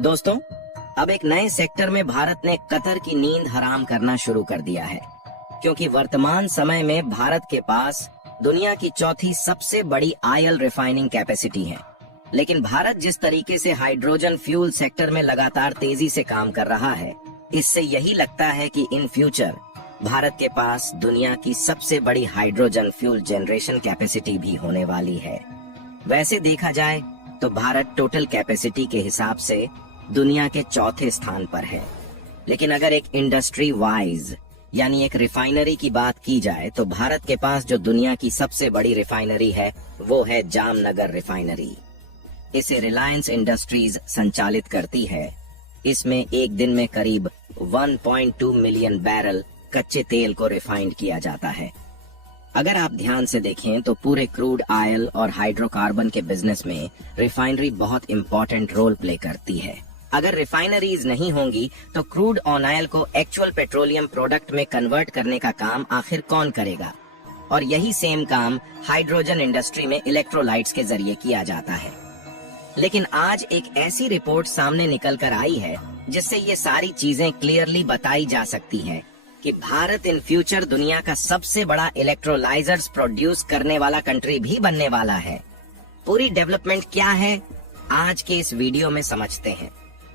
दोस्तों, अब एक नए सेक्टर में भारत ने कतर की नींद हराम करना शुरू कर दिया है, क्योंकि वर्तमान समय में भारत के पास दुनिया की चौथी सबसे बड़ी ऑयल रिफाइनिंग कैपेसिटी है। लेकिन भारत जिस तरीके से हाइड्रोजन फ्यूल सेक्टर में लगातार तेजी से काम कर रहा है, इससे यही लगता है कि इन फ्यूचर भारत के पास दुनिया की सबसे बड़ी हाइड्रोजन फ्यूल जनरेशन कैपेसिटी भी होने वाली है। वैसे देखा जाए तो भारत टोटल कैपेसिटी के हिसाब से दुनिया के चौथे स्थान पर है, लेकिन अगर एक इंडस्ट्री वाइज यानी एक रिफाइनरी की बात की जाए तो भारत के पास जो दुनिया की सबसे बड़ी रिफाइनरी है वो है जामनगर रिफाइनरी। इसे रिलायंस इंडस्ट्रीज संचालित करती है। इसमें एक दिन में करीब 1.2 मिलियन बैरल कच्चे तेल को रिफाइंड किया जाता है। अगर आप ध्यान से देखें तो पूरे क्रूड ऑयल और हाइड्रोकार्बन के बिजनेस में रिफाइनरी बहुत इंपॉर्टेंट रोल प्ले करती है। अगर रिफाइनरीज नहीं होंगी तो क्रूड ऑन ऑयल को एक्चुअल पेट्रोलियम प्रोडक्ट में कन्वर्ट करने का काम आखिर कौन करेगा? और यही सेम काम हाइड्रोजन इंडस्ट्री में इलेक्ट्रोलाइट्स के जरिए किया जाता है। लेकिन आज एक ऐसी रिपोर्ट सामने निकल कर आई है जिससे ये सारी चीजें क्लियरली बताई जा सकती हैं कि भारत इन फ्यूचर दुनिया का सबसे बड़ा इलेक्ट्रोलाइजर्स प्रोड्यूस करने वाला कंट्री भी बनने वाला है। पूरी डेवलपमेंट क्या है, आज के इस वीडियो में समझते हैं।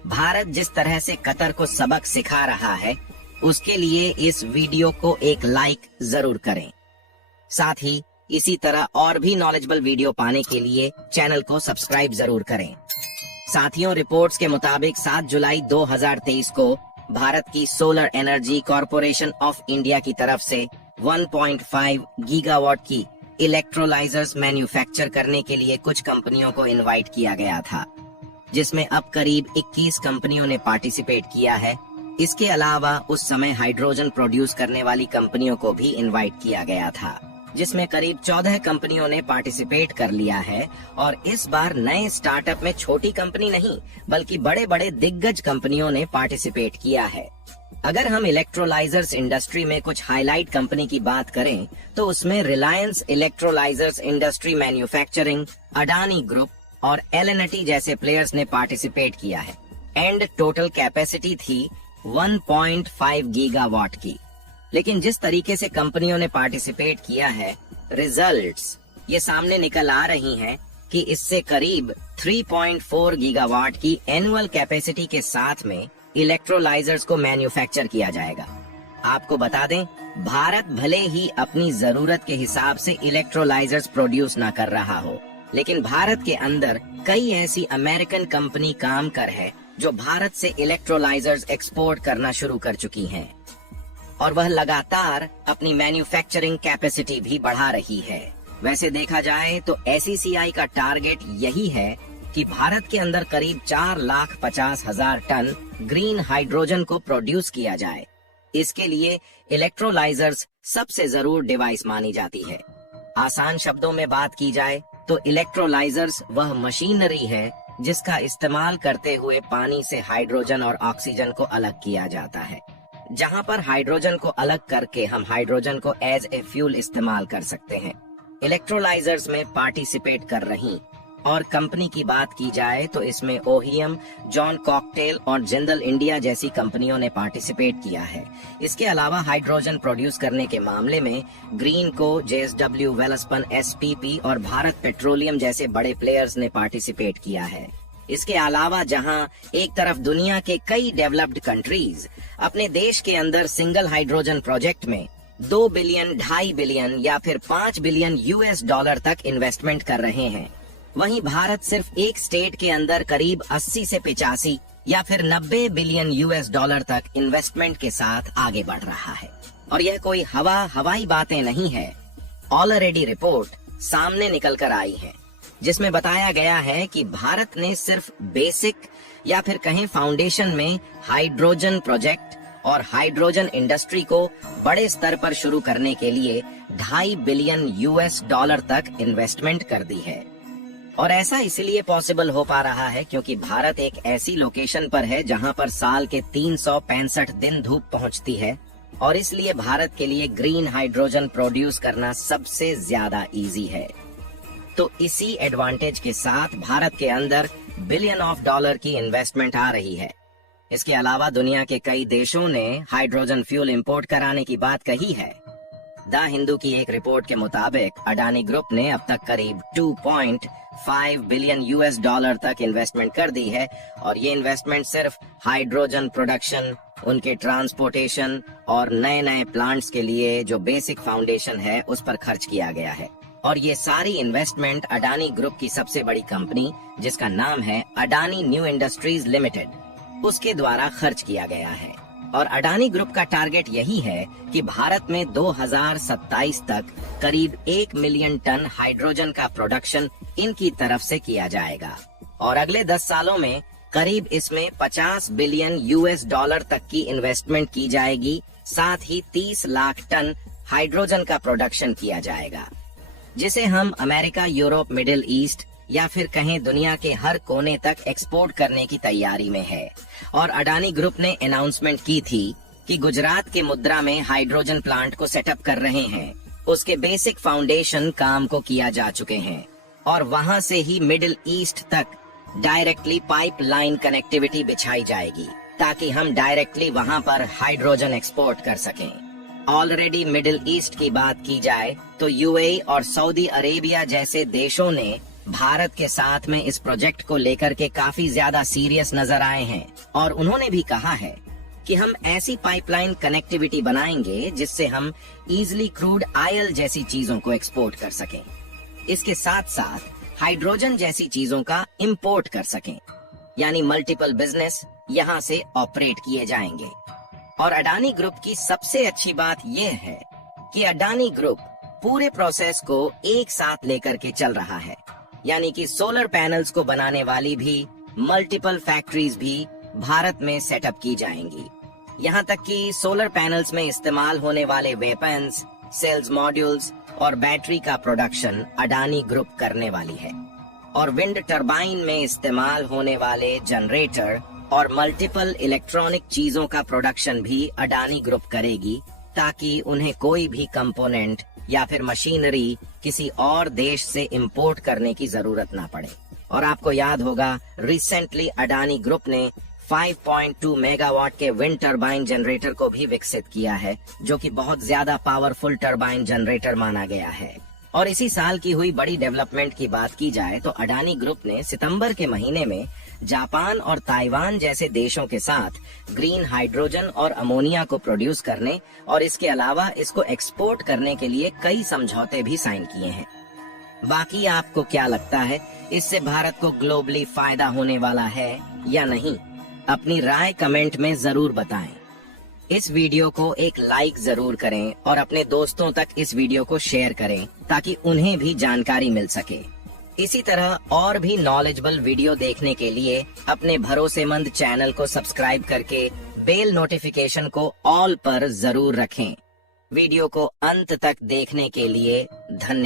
भारत जिस तरह से कतर को सबक सिखा रहा है, उसके लिए इस वीडियो को एक लाइक जरूर करें। साथ ही इसी तरह और भी नॉलेजेबल वीडियो पाने के लिए चैनल को सब्सक्राइब जरूर करें। साथियों, रिपोर्ट्स के मुताबिक 7 जुलाई 2023 को भारत की solar energy corporation of India की तरफ से 1.5 गीगावाट की इलेक्ट्रोलाइजर्स मैन्युफैक्चर करने के लिए कुछ कंपनियों को इनवाइट किया गया था, जिसमें अब करीब 21 कंपनियों ने पार्टिसिपेट किया है। इसके अलावा उस समय हाइड्रोजन प्रोड्यूस करने वाली कंपनियों को भी इनवाइट किया गया था, जिसमें करीब 14 कंपनियों ने पार्टिसिपेट कर लिया है। और इस बार नए स्टार्टअप में छोटी कंपनी नहीं बल्कि बड़े बड़े दिग्गज कंपनियों ने पार्टिसिपेट किया है। अगर हम इलेक्ट्रोलाइजर्स इंडस्ट्री में कुछ हाईलाइट कंपनी की बात करें तो उसमें Reliance electrolysers industry manufacturing, Adani group और एल&टी जैसे प्लेयर्स ने पार्टिसिपेट किया है। एंड टोटल कैपेसिटी थी 1.5 गीगावाट की। लेकिन जिस तरीके से कंपनियों ने पार्टिसिपेट किया है, रिजल्ट्स ये सामने निकल आ रही हैं कि इससे करीब 3.4 गीगावाट की एनुअल कैपेसिटी के साथ में इलेक्ट्रोलाइजर्स को मैन्युफैक्चर किया जाएगा। आपको बता दें, भारत भले ही अपनी जरूरत के हिसाब से इलेक्ट्रोलाइजर्स प्रोड्यूस ना कर रहा हो, लेकिन भारत के अंदर कई ऐसी अमेरिकन कंपनी काम कर है जो भारत से इलेक्ट्रोलाइजर्स एक्सपोर्ट करना शुरू कर चुकी हैं, और वह लगातार अपनी मैन्युफैक्चरिंग कैपेसिटी भी बढ़ा रही है। वैसे देखा जाए तो एसईसीआई का टारगेट यही है कि भारत के अंदर करीब 4,50,000 टन ग्रीन हाइड्रोजन को प्रोड्यूस किया जाए। इसके लिए इलेक्ट्रोलाइजर्स सबसे जरूर डिवाइस मानी जाती है। आसान शब्दों में बात की जाए तो इलेक्ट्रोलाइजर्स वह मशीनरी है जिसका इस्तेमाल करते हुए पानी से हाइड्रोजन और ऑक्सीजन को अलग किया जाता है। जहां पर हाइड्रोजन को अलग करके हम हाइड्रोजन को एज ए फ्यूल इस्तेमाल कर सकते हैं। इलेक्ट्रोलाइजर्स में पार्टिसिपेट कर रही और कंपनी की बात की जाए तो इसमें ओहियम, जॉन कॉकटेल और जिंदल इंडिया जैसी कंपनियों ने पार्टिसिपेट किया है। इसके अलावा हाइड्रोजन प्रोड्यूस करने के मामले में ग्रीन को, जेएसडब्ल्यू, वेलस्पन, एसपीपी और भारत पेट्रोलियम जैसे बड़े प्लेयर्स ने पार्टिसिपेट किया है। इसके अलावा जहां एक तरफ दुनिया के कई डेवलप्ड कंट्रीज अपने देश के अंदर सिंगल हाइड्रोजन प्रोजेक्ट में 2 बिलियन, 2.5 बिलियन या फिर 5 बिलियन यूएस डॉलर तक इन्वेस्टमेंट कर रहे हैं, वहीं भारत सिर्फ एक स्टेट के अंदर करीब 80 से 85 या फिर 90 बिलियन यूएस डॉलर तक इन्वेस्टमेंट के साथ आगे बढ़ रहा है। और यह कोई हवाई बातें नहीं है। ऑलरेडी रिपोर्ट सामने निकल कर आई है जिसमें बताया गया है कि भारत ने सिर्फ बेसिक या फिर कहें फाउंडेशन में हाइड्रोजन प्रोजेक्ट और हाइड्रोजन इंडस्ट्री को बड़े स्तर पर शुरू करने के लिए 2.5 बिलियन यूएस डॉलर तक इन्वेस्टमेंट कर दी है। और ऐसा इसलिए पॉसिबल हो पा रहा है क्योंकि भारत एक ऐसी लोकेशन पर है जहां पर साल के 365 दिन धूप पहुंचती है, और इसलिए भारत के लिए ग्रीन हाइड्रोजन प्रोड्यूस करना सबसे ज्यादा इजी है। तो इसी एडवांटेज के साथ भारत के अंदर बिलियन ऑफ डॉलर की इन्वेस्टमेंट आ रही है। इसके अलावा दुनिया के कई देशों ने हाइड्रोजन फ्यूल इंपोर्ट कराने की बात कही है। द हिंदू की एक रिपोर्ट के मुताबिक अडानी ग्रुप ने अब तक करीब 2.5 बिलियन यूएस डॉलर तक इन्वेस्टमेंट कर दी है और ये इन्वेस्टमेंट सिर्फ हाइड्रोजन प्रोडक्शन, उनके ट्रांसपोर्टेशन और नए नए प्लांट्स के लिए जो बेसिक फाउंडेशन है उस पर खर्च किया गया है। और ये सारी इन्वेस्टमेंट अडानी ग्रुप की सबसे बड़ी कंपनी जिसका नाम है अडानी न्यू इंडस्ट्रीज लिमिटेड, उसके द्वारा खर्च किया गया है। और अडानी ग्रुप का टारगेट यही है कि भारत में 2027 तक करीब 1 मिलियन टन हाइड्रोजन का प्रोडक्शन इनकी तरफ से किया जाएगा और अगले 10 सालों में करीब इसमें 50 बिलियन यूएस डॉलर तक की इन्वेस्टमेंट की जाएगी। साथ ही 30 लाख टन हाइड्रोजन का प्रोडक्शन किया जाएगा, जिसे हम अमेरिका, यूरोप, मिडिल ईस्ट या फिर कहें दुनिया के हर कोने तक एक्सपोर्ट करने की तैयारी में है। और अडानी ग्रुप ने अनाउंसमेंट की थी कि गुजरात के मुद्रा में हाइड्रोजन प्लांट को सेटअप कर रहे हैं। उसके बेसिक फाउंडेशन काम को किया जा चुके हैं और वहां से ही मिडिल ईस्ट तक डायरेक्टली पाइपलाइन कनेक्टिविटी बिछाई जाएगी ताकि हम डायरेक्टली वहां पर हाइड्रोजन एक्सपोर्ट कर सकें। ऑलरेडी मिडिल ईस्ट की बात की जाए तो यूएई और सऊदी अरेबिया जैसे देशों ने भारत के साथ में इस प्रोजेक्ट को लेकर के काफी ज्यादा सीरियस नजर आए हैं और उन्होंने भी कहा है कि हम ऐसी पाइपलाइन कनेक्टिविटी बनाएंगे जिससे हम इजीली क्रूड ऑयल जैसी चीजों को एक्सपोर्ट कर सकें। इसके साथ साथ हाइड्रोजन जैसी चीजों का इंपोर्ट कर सकें, यानी मल्टीपल बिजनेस यहां से ऑपरेट किए जाएंगे। और अडानी ग्रुप की सबसे अच्छी बात यह है कि अडानी ग्रुप पूरे प्रोसेस को एक साथ लेकर के चल रहा है, यानी कि सोलर पैनल्स को बनाने वाली भी मल्टीपल फैक्ट्रीज भी भारत में सेटअप की जाएंगी। यहाँ तक कि सोलर पैनल्स में इस्तेमाल होने वाले वेपन्स, सेल्स मॉड्यूल्स और बैटरी का प्रोडक्शन अडानी ग्रुप करने वाली है और विंड टरबाइन में इस्तेमाल होने वाले जनरेटर और मल्टीपल इलेक्ट्रॉनिक चीजों का प्रोडक्शन भी अडानी ग्रुप करेगी ताकि उन्हें कोई भी कंपोनेंट या फिर मशीनरी किसी और देश से इंपोर्ट करने की जरूरत ना पड़े। और आपको याद होगा रिसेंटली अडानी ग्रुप ने 5.2 मेगावाट के विंड टरबाइन जनरेटर को भी विकसित किया है, जो कि बहुत ज्यादा पावरफुल टरबाइन जनरेटर माना गया है। और इसी साल की हुई बड़ी डेवलपमेंट की बात की जाए तो अडानी ग्रुप ने सितंबर के महीने में जापान और ताइवान जैसे देशों के साथ ग्रीन हाइड्रोजन और अमोनिया को प्रोड्यूस करने और इसके अलावा इसको एक्सपोर्ट करने के लिए कई समझौते भी साइन किए हैं। बाकी आपको क्या लगता है, इससे भारत को ग्लोबली फायदा होने वाला है या नहीं? अपनी राय कमेंट में जरूर बताएं। इस वीडियो को एक लाइक जरूर करें और अपने दोस्तों तक इस वीडियो को शेयर करें ताकि उन्हें भी जानकारी मिल सके। इसी तरह और भी नॉलेजेबल वीडियो देखने के लिए अपने भरोसेमंद चैनल को सब्सक्राइब करके बेल नोटिफिकेशन को ऑल पर जरूर रखें। वीडियो को अंत तक देखने के लिए धन्यवाद।